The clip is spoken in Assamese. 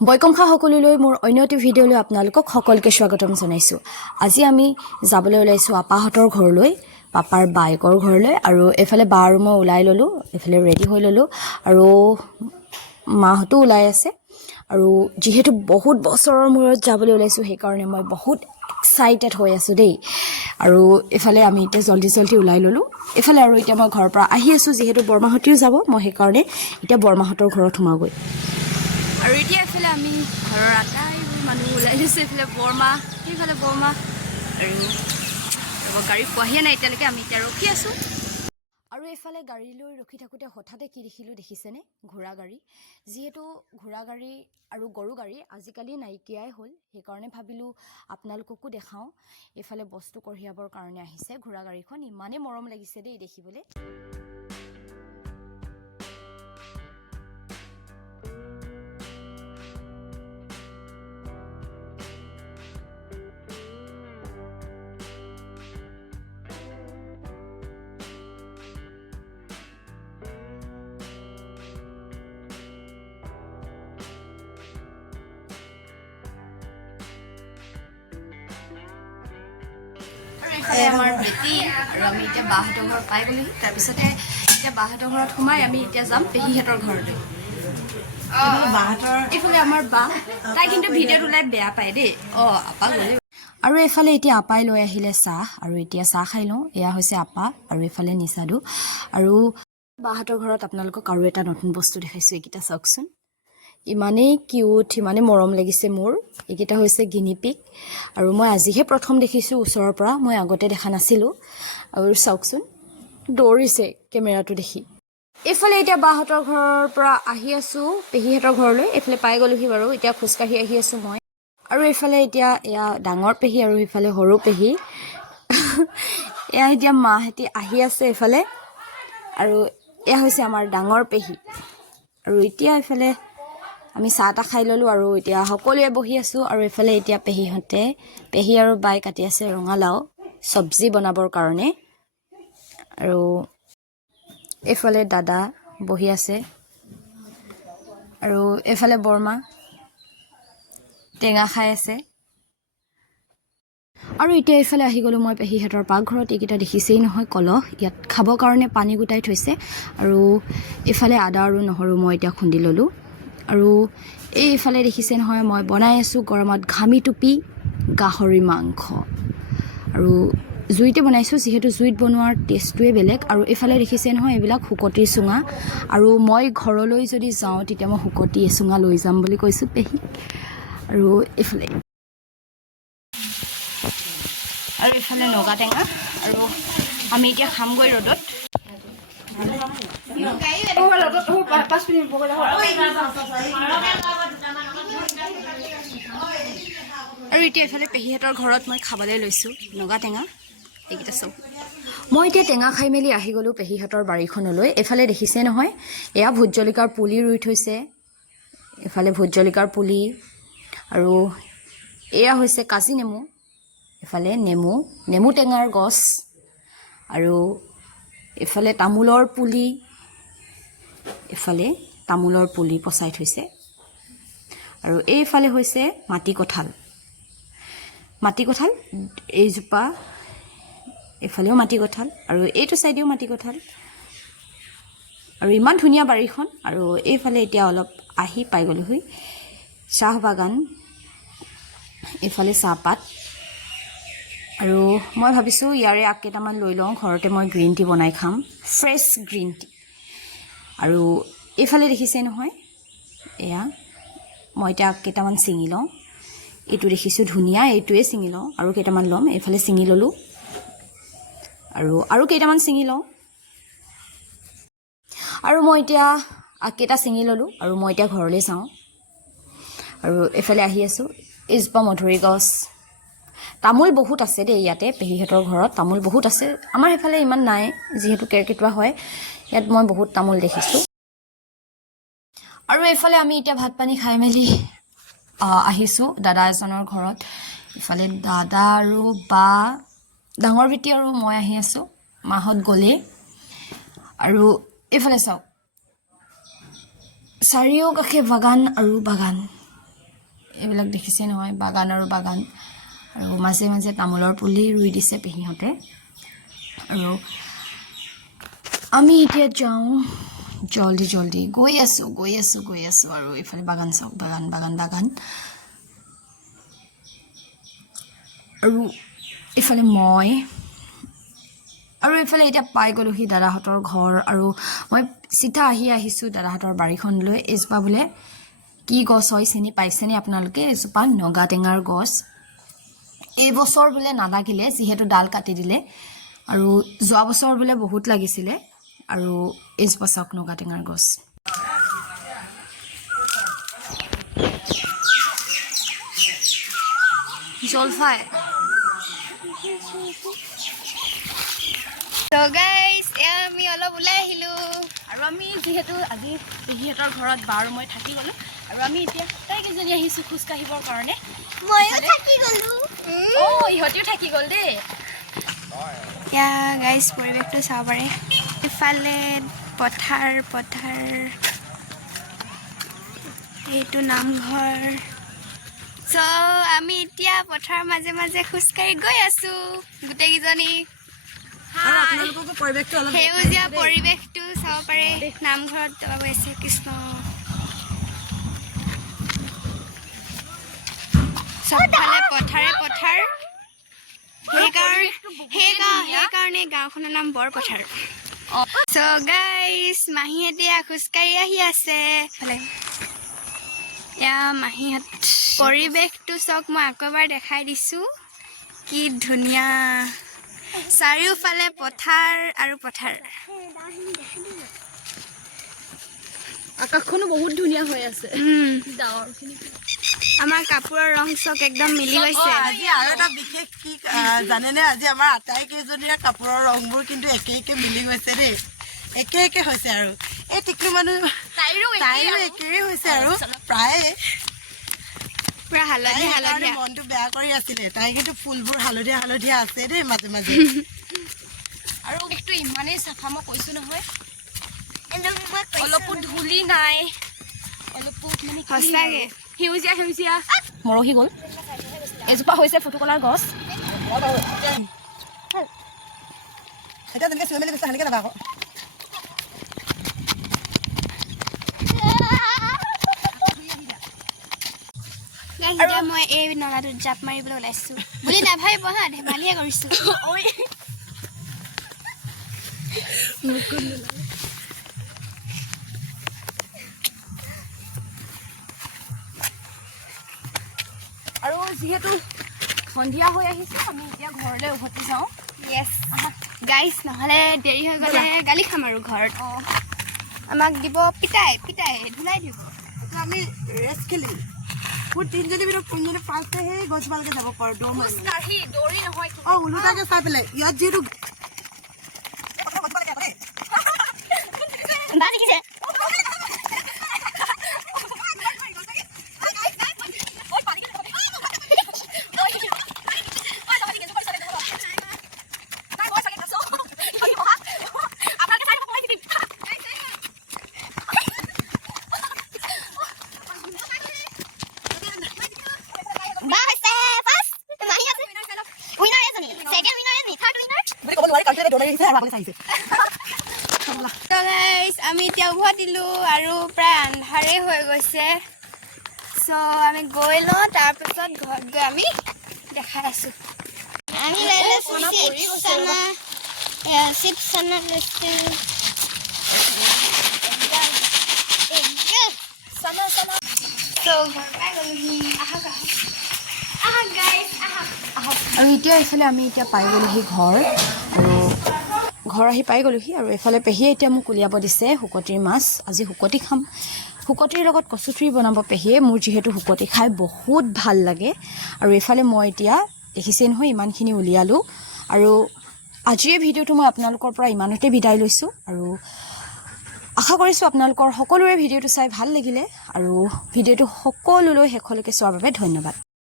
বৈকমখা সকলোলৈ মোৰ অন্য এটা ভিডিঅ'লৈ আপোনালোকক সকলোকে স্বাগতম জনাইছোঁ। আজি আমি যাবলৈ ওলাইছোঁ আপাহঁতৰ ঘৰলৈ, পাপাৰ বাইকৰ ঘৰলৈ। আৰু এফালে বা আৰু মই ওলাই ল'লোঁ, এফালে ৰেডি হৈ ল'লোঁ আৰু মাহঁতো ওলাই আছে। আৰু যিহেতু বহুত বছৰৰ মূৰত যাবলৈ ওলাইছোঁ সেইকাৰণে মই বহুত এক্সাইটেড হৈ আছোঁ দেই। আৰু এফালে আমি এতিয়া জল্দি ওলাই ল'লোঁ। এফালে আৰু এতিয়া মই ঘৰৰ পৰা আহি আছোঁ, যিহেতু বৰমাহঁতেও যাব, মই সেইকাৰণে এতিয়া বৰমাহঁতৰ ঘৰত সোমাওঁগৈ। আৰু এতিয়া এফালে আমি ঘৰৰ আটাইবোৰ মানুহ ওলাই লৈছোঁ। এইফালে বৰমা, সেইফালে বৰমা, আৰু গাড়ী পোৱাহিয়ে নাই এতিয়ালৈকে, আমি এতিয়া ৰখি আছোঁ। আৰু এইফালে গাড়ী লৈ ৰখি থাকোঁতে হঠাতে কি দেখিলোঁ দেখিছেনে? ঘোঁৰা গাড়ী। যিহেতু ঘোঁৰা গাড়ী আৰু গৰু গাড়ী আজিকালি নাইকিয়াই হ'ল, সেইকাৰণে ভাবিলোঁ আপোনালোককো দেখাওঁ। এইফালে বস্তু কঢ়িয়াবৰ কাৰণে আহিছে ঘোঁৰা গাড়ীখন, ইমানেই মৰম লাগিছে দেই দেখিবলৈ। আমাৰ বেটি আৰু আমি এতিয়া বাহঁতৰ ঘৰত পাই গ'লোহি। তাৰপিছতে এতিয়া বাহঁতৰ ঘৰত সোমাই আমি এতিয়া যাম পেহীহঁতৰ ঘৰলৈ। এইফালে আমাৰ বা, তাই কিন্তু ভিডিঅ'ত ওলাই বেয়া পায় দেই। আপা গ'লে। আৰু এইফালে এতিয়া আপাই লৈ আহিলে চাহ, আৰু এতিয়া চাহ খাই লওঁ। এয়া হৈছে আপা আৰু এইফালে নিচাদু। আৰু বাহঁতৰ ঘৰত আপোনালোকক আৰু এটা নতুন বস্তু দেখাইছোঁ, এইকেইটা চাওকচোন। ইমানেই কিউট, ইমানেই মৰম লাগিছে মোৰ। এইকেইটা হৈছে গিনিপিগ, আৰু মই আজিহে প্ৰথম দেখিছোঁ ওচৰৰ পৰা, মই আগতে দেখা নাছিলোঁ। আৰু চাওকচোন, দৌৰিছে কেমেৰাটো দেখি। এইফালে এতিয়া বাহঁতৰ ঘৰৰ পৰা আহি আছোঁ পেহীহঁতৰ ঘৰলৈ। এইফালে পাই গ'লোহি বাৰু, এতিয়া খোজকাঢ়ি আহি আছোঁ মই। আৰু এইফালে এতিয়া এয়া ডাঙৰ পেহী আৰু এইফালে সৰু পেহী। এয়া এতিয়া মাহঁতি আহি আছে এইফালে, আৰু এয়া হৈছে আমাৰ ডাঙৰ পেহী। আৰু এতিয়া এইফালে আমি চাহ তাহ খাই ল'লোঁ, আৰু এতিয়া সকলোৱে বহি আছোঁ। আৰু এইফালে এতিয়া পেহী আৰু বাই কাটি আছে ৰঙালাও চব্জি বনাবৰ কাৰণে। আৰু এইফালে দাদা বহি আছে, আৰু এইফালে বৰমা টেঙা খাই আছে। আৰু এতিয়া এইফালে আহি গ'লোঁ মই পেহীহঁতৰ পাকঘৰত। এইকেইটা দেখিছেই নহয় কলহ, ইয়াত খাবৰ কাৰণে পানী গোটাই থৈছে। আৰু এইফালে আদা আৰু নহৰু মই এতিয়া খুন্দি ল'লোঁ। আৰু এইফালে দেখিছে নহয় মই বনাই আছোঁ গৰমত ঘামি টুপি গাহৰি মাংস। আৰু জুইতে বনাইছোঁ, যিহেতু জুইত বনোৱাৰ টেষ্টটোৱে বেলেগ। আৰু এইফালে দেখিছে নহয় এইবিলাক শুকতিৰ চুঙা, আৰু মই ঘৰলৈ যদি যাওঁ তেতিয়া মই শুকতি এচুঙা লৈ যাম বুলি কৈছোঁ পেহীক। আৰু এইফালে নগা টেঙা, আৰু আমি এতিয়া খামগৈ ৰ'দত। আৰু এতিয়া এইফালে পেহীহঁতৰ ঘৰত মই খাবলৈ লৈছোঁ নগা টেঙা। এইকেইটা চাওক, মই এতিয়া টেঙা খাই মেলি আহি গ'লোঁ পেহীহঁতৰ বাৰীখনলৈ। এইফালে দেখিছে নহয় এয়া ভোট জলকীয়াৰ পুলি ৰুই থৈছে, এইফালে ভোট জলকীয়াৰ পুলি, আৰু এয়া হৈছে কাজি নেমু, এইফালে নেমু টেঙাৰ গছ, আৰু এইফালে তামোলৰ পুলি পচাই থৈছে। আৰু এইফালে হৈছে মাটি কঁঠাল এইজোপা, এইফালেও মাটি কঁঠাল, আৰু এইটো চাইডেও মাটি কঁঠাল। আৰু ইমান ধুনীয়া বাৰীখন। আৰু এইফালে এতিয়া অলপ আহি পাই গ'লোহি চাহ বাগান, এইফালে চাহপাত। আৰু মই ভাবিছোঁ ইয়াৰে আগ কেইটামান লৈ লওঁ, ঘৰতে মই গ্ৰীণ টি বনাই খাম, ফ্ৰেছ গ্ৰীণ টি। আৰু এইফালে দেখিছে নহয় এয়া, মই এতিয়া আগ কেইটামান ছিঙি লওঁ। এইটো দেখিছোঁ ধুনীয়া, এইটোৱে ছিঙি লওঁ, আৰু কেইটামান ল'ম। এইফালে ছিঙি ল'লোঁ, আৰু কেইটামান ছিঙি লওঁ। আৰু মই এতিয়া আগকেইটা ছিঙি ল'লোঁ, আৰু মই এতিয়া ঘৰলৈ যাওঁ। আৰু এইফালে আহি আছোঁ, এইজোপা মধুৰি গছ। তামোল বহুত আছে দেই ইয়াতে, পেহীহঁতৰ ঘৰত তামোল বহুত আছে। আমাৰ সেইফালে ইমান নাই, যিহেতু কেৰ্কেটুৱা হয়। ইয়াত মই বহুত তামোল দেখিছোঁ। আৰু এইফালে আমি এতিয়া ভাত পানী খাই মেলি আহিছোঁ দাদা এজনৰ ঘৰত। ইফালে দাদা আৰু বা, ডাঙৰ বেটি আৰু মই আহি আছোঁ, মাহঁত গ'লেই। আৰু এইফালে চাওক, চাৰিওকাষে বাগান আৰু বাগান। এইবিলাক দেখিছে নহয় বাগান আৰু বাগান আৰু মাজে মাজে তামোলৰ পুলি ৰুই দিছে পেহীহঁতে আৰু আমি এতিয়া যাওঁ জলদি গৈ আছোঁ আৰু এইফালে বাগান চাওক বাগান আৰু এইফালে মই আৰু এইফালে এতিয়া পাই গ'লোহি দাদাহঁতৰ ঘৰ আৰু মই চিধা আহিছোঁ দাদাহঁতৰ বাৰীখনলৈ এজোপা বোলে কি গছ হয় চিনি পাইছেনে আপোনালোকে এজোপা নগা টেঙাৰ গছ এইবছৰ বোলে নালাগিলে যিহেতু ডাল কাটি দিলে আৰু যোৱা বছৰ বোলে বহুত লাগিছিলে আৰু এজোপা চাওক নগা টেঙাৰ গছ জলফাই তো গাইস আমি অলপ ওলাই আহিলো আৰু আমি যিহেতু আজি পেহীহঁতৰ ঘৰত বাৰ মই থাকি গ'লোঁ আৰু আমি এতিয়া আটাইকেইজনী আহিছোঁ খোজকাঢ়িবৰ কাৰণে ময়ো থাকি গ'লো ইহঁতেও থাকি গ'ল দেই এতিয়া গাইস পৰিৱেশটো চাব পাৰে ইফালে পথাৰ এইটো নামঘৰ চ' আমি এতিয়া পথাৰৰ মাজে মাজে খোজকাঢ়ি গৈ আছো গোটেইকেইজনী সেউজীয়া পৰিৱেশটো চাব পাৰে নামঘৰত যাব আছে কৃষ্ণ চবফালে পথাৰ সেইকাৰণে গাঁওখনৰ নাম বৰপথাৰ চ' গাইছ মাহীহঁতে খোজকাঢ়ি আহি আছে এয়া মাহীহঁত পৰিৱেশটো চাওক মই আকৌ এবাৰ দেখাই দিছোঁ কি ধুনীয়া চাৰিওফালে পথাৰ আৰু পথাৰ আকাশখনো বহুত ধুনীয়া হৈ আছে ডাৱৰখিনি আমাৰ কাপোৰৰ ৰং চক একদম মিলি গৈছে আজি আৰু এটা বিশেষ কি জানেনে আজি আমাৰ আটাইকেইজনীৰ কাপোৰৰ ৰংবোৰ কিন্তু একে মিলি গৈছে দেই একে হৈছে আৰু এই টিকলি মানুহ তাইৰো একেই হৈছে আৰু প্ৰায় পুৰা হালধীয়া মনটো বেয়া কৰি আছিলে তাই কিন্তু ফুলবোৰ হালধীয়া আছে দেই মাজে মাজে আৰু একটু ইমানেই চাফা মই কৈছোঁ নহয় অলপো ধূলি নাই অলপো সঁচাকে সেউজীয়া মৰহি গ'ল এজোপা হৈছে ফুটুকলাৰ গছ এতিয়া যেনেকৈ চিঞৰি মেলি গৈছে সেনেকৈ যাবা আকৌ এতিয়া মই এই নলাটোত জাপ মাৰিবলৈ ওলাইছো বুলি নাভাবিব হা ধেমালিয়ে কৰিছো আৰু যিহেতু সন্ধিয়া হৈ আহিছে আমি এতিয়া ঘৰলৈ উভতি যাওঁ য়েছ গাইছ নহ'লে দেৰি হৈ গ'লে গালি খাম আৰু ঘৰত আমাক দিব পিটাই ধুলাই দিব আমি ৰেষ্ট খেলিম মোৰ তিনিজনী ভিতৰত কোনজনী ফাৰ্ষ্টে সেই গছপালকে যাব পাৰোঁ দৌৰ মাৰি দৌৰি নহয় ওলোটাকে চাই পেলাই ইয়াত যিহেতু দেখিছে আমি এতিয়া উভতিলো আৰু প্ৰায় আন্ধাৰে হৈ গৈছে চ' আমি গৈ লওঁ তাৰপিছত ঘৰত গৈ আমি দেখাই আছো আমি আৰু এতিয়া এইফালে আমি এতিয়া পাই গ'লোহি ঘৰ আহি পাই গ'লোহি আৰু এইফালে পেহীয়ে এতিয়া মোক উলিয়াব দিছে শুকতিৰ মাছ আজি শুকতি খাম শুকতিৰ লগত কচুথুৰি বনাব পেহীয়ে মোৰ যিহেতু শুকতি খাই বহুত ভাল লাগে আৰু এইফালে মই এতিয়া দেখিছেই নহয় ইমানখিনি উলিয়ালোঁ আৰু আজিৰ ভিডিঅ'টো মই আপোনালোকৰ পৰা ইমানতে বিদায় লৈছোঁ আৰু আশা কৰিছোঁ আপোনালোকৰ সকলোৰে ভিডিঅ'টো চাই ভাল লাগিলে আৰু ভিডিঅ'টো সকলোলৈ শেষলৈকে চোৱাৰ বাবে ধন্যবাদ